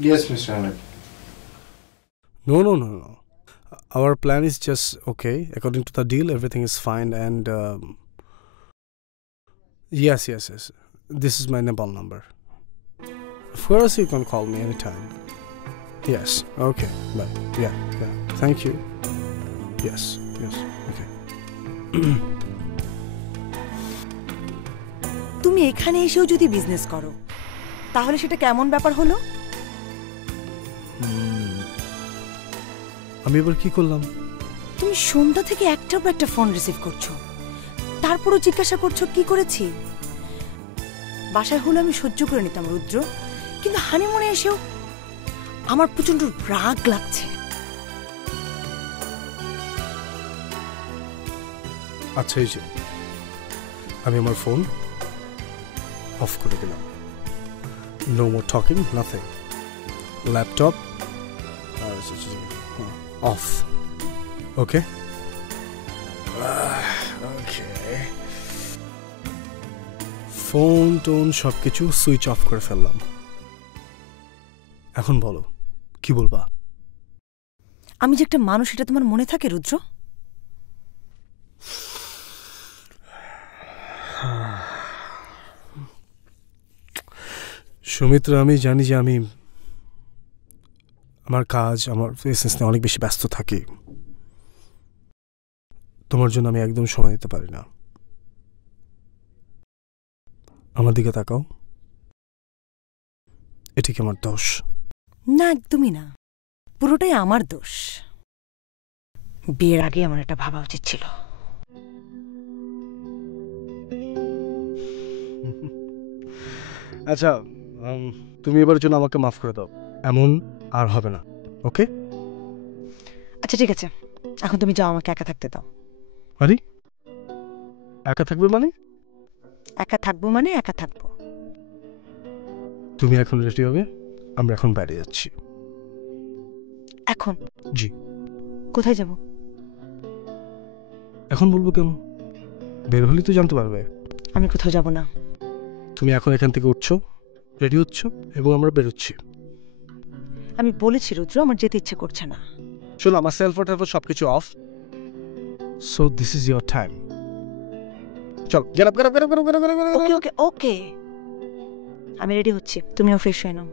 Yes, Mr. Hamid. No, no, no, no. Our plan is just okay. According to the deal, everything is fine. And yes, yes, yes. This is my Nepal number. Of course, you can call me anytime. Yes. Okay. Bye. Yeah. Yeah. Thank you. Yes. Yes. Okay. তুমি এখানে এসেও যদি business করো তাহলে সেটা কেমন ব্যাপার হলো? আমি এবার কি করলাম? তুমি সন্ধ্যা থেকে একটার পর একটা ফোন রিসিভ করছো, তারপরও জিজ্ঞাসা করছো কি করেছি। বাসায় হলে আমি সহ্য করে নিতাম রুদ্র, কিন্তু হানিমুনে এসেও আমার প্রচন্ড রাগ লাগছে। আচ্ছা, এই যে আমি আমার ফোন অফ করে দিলাম। No more talking, nothing. Laptop off. Okay okay, phone tone সবকিছু সুইচ অফ করে ফেললাম। এখন বলো কি বলবা? আমি যে একটা মানুষ এটা তোমার মনে থাকে রুদ্র? সুমিত্রা, আমি জানি যে আমি আমার কাজ, আমার বিজনেস নিয়ে অনেক বেশি ব্যস্ত থাকি। তোমার জন্য আমি একদম সময় দিতে পারি না। আমার দিকে তাকাও, এটি কি আমার দোষ? না, একদমই না, পুরোটাই আমার দোষ। বিয়ের আগে আমার এটা ভাবা উচিত ছিল। আচ্ছা, তুমি এবার জন্য আমাকে মাফ করে দাও। এমন আর হবে না, ওকে? আচ্ছা ঠিক আছে, এখন তুমি যাও, আমাকে একা থাকতে দাও। আরে, একা থাকবে মানে? একা থাকবো মানে একা থাকবো। তুমি এখন রেডি হবে, আমরা এখন বাইরে যাচ্ছি। এখন? জি। কোথায় যাব? এখন বলবো কেন? বের হলেই তো জানতে পারবে। আমি কোথাও যাব না। তুমি এখন এখান থেকে উঠছো, রেডি হচ্ছ, এবং আমরা বেরোচ্ছি। আমি বলেছি রুদ্র, আমার যেতে ইচ্ছে করছে না। শোনো, আমার সেলফোন টেলফোন সবকিছু অফ। So this is your time. চল, get up, get up, get up, get up, get up, get up. Okay okay okay, আমি রেডি হচ্ছি, তুমিও ফ্রেশ হয়ে নাও।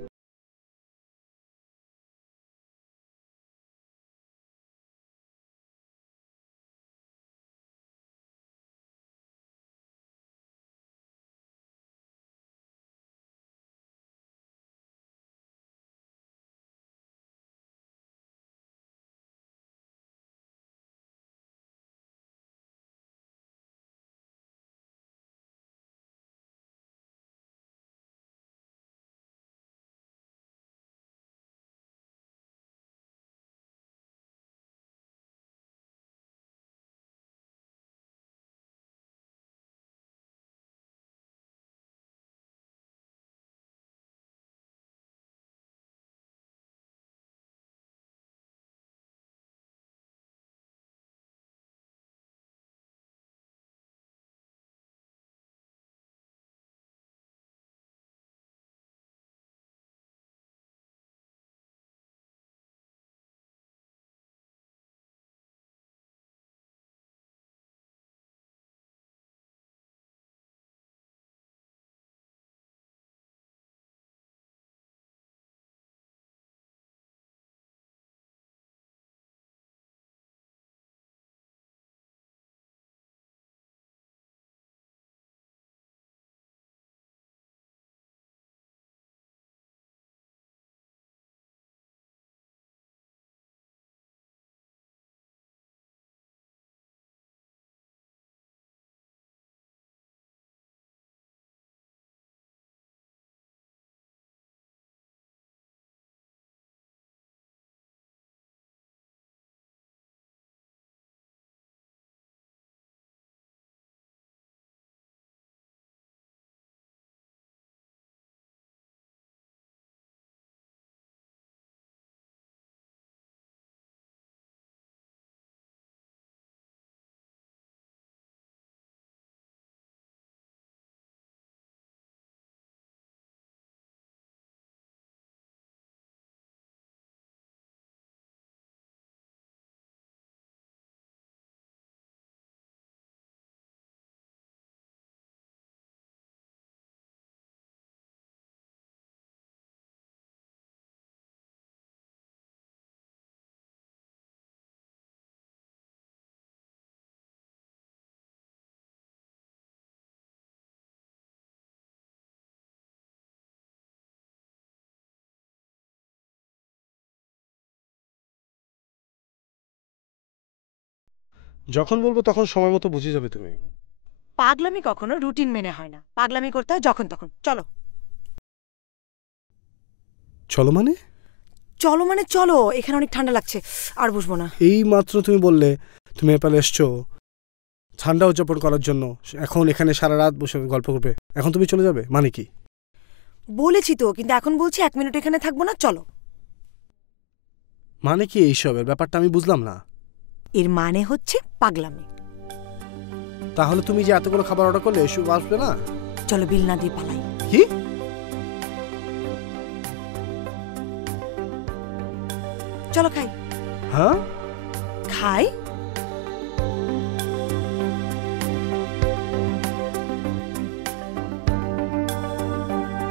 যখন বলবো তখন সময় মতো বুঝে যাবে তুমি। পাগলামি কখনো রুটিন মেনে হয় না, পাগলামি করতে হয় যখন তখন। চলো চলো মানে? চলো মানে চলো, এখানে অনেক ঠান্ডা লাগছে, আর বসবো না। এই মাত্র তুমি বললে তুমি এপালে এসছো ঠান্ডা উদযাপন করার জন্য, এখন এখানে সারা রাত বসে গল্প করবে, এখন তুমি চলে যাবে মানে কি? বলেছি তো, কিন্তু এখন বলছি 1 মিনিট এখানে থাকবো না, চলো। মানে কি এইসবের ব্যাপারটা আমি বুঝলাম না। এর মানে হচ্ছে পাগলামি। তাহলে তুমি যে এতগুলো খাবার অর্ডার করলে এসব আসবে না? চলো বিল না দিয়ে পালাই। কি? চলো খাই। হ্যাঁ খাই।